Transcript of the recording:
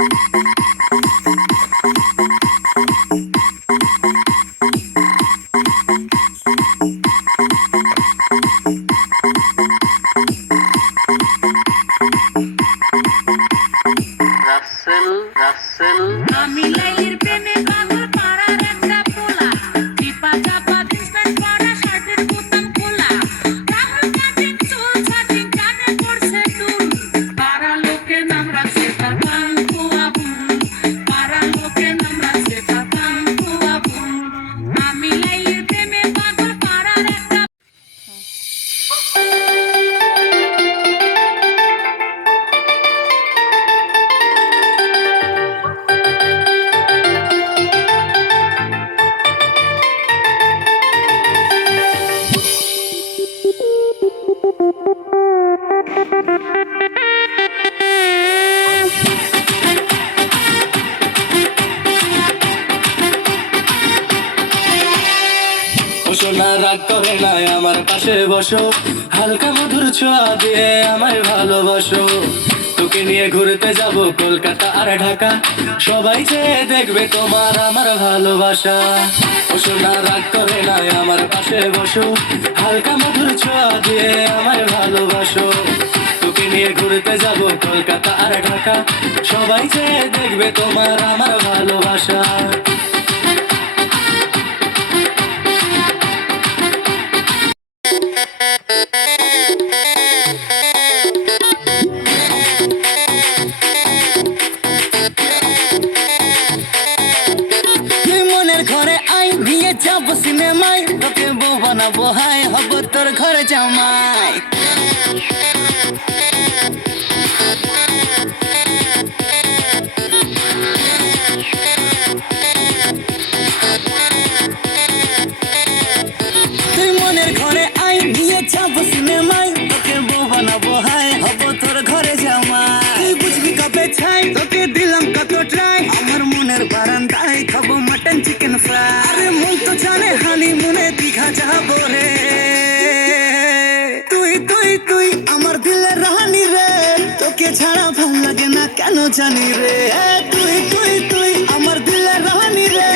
রাসেল রাসেল আমি লাইলির প্রেমে পাগল পাড়ার একটা পোলা চিপা চাপা জিন্স প্যান্ট পরা শার্টের বোতাম খোলা রাহুল কাটিং চুল ছাটিং কানে পড়ছে দুল পাড়া লোকে নাম রাখছে তার পাঙ্কু আবুল পাড়া লোকে নাম রাখছে তার পাঙ্কু আবুল আমি লাইলির প্রেমে পাগল পাড়ার একটা সোনা রাগ করে নাই আমার পাশে বসো, হালকা মধুর ছোঁয়া দিয়ে আমায় ভালোবাসো। তোকে নিয়ে ঘুরতে যাব কলকাতা আর ঢাকা, সবাই যে দেখবে তোমার আমার ভালোবাসা। ও সোনা রাগ করে নাই আমার পাশে বসো, হালকা মধুর ছোঁয়া দিয়ে আমায় ভালোবাসো। তোকে নিয়ে ঘুরতে যাব কলকাতা আর ঢাকা, সবাই যে দেখবে তোমার আমার ভালোবাসা। মনের ঘরে আই নিয়ে যাবো সিনেমায়, তোকে বউ বানাবো হাই হব তোর ঘরে জামাই। তুই মনের ঘরে আই নিয়ে যাবো সিনেমায়, তোকে বউ বানাবো হাই হব তোর ঘরে জামাই। তুই বুঝবি কবে ছাই, তোকে দিলাম কত ট্রাই, আমার মনের বারান্দায় খাবো মাটন চিকেন ফ্রাই। আরে মন তো জানে হানিমুনে দীঘা যাবো রে। তুই তুই তুই আমার দিলের রানী রে, তোকে ছাড়া ভাল লাগে না কেন জানি রে। তুই তুই তুই আমার দিলের রানী রে,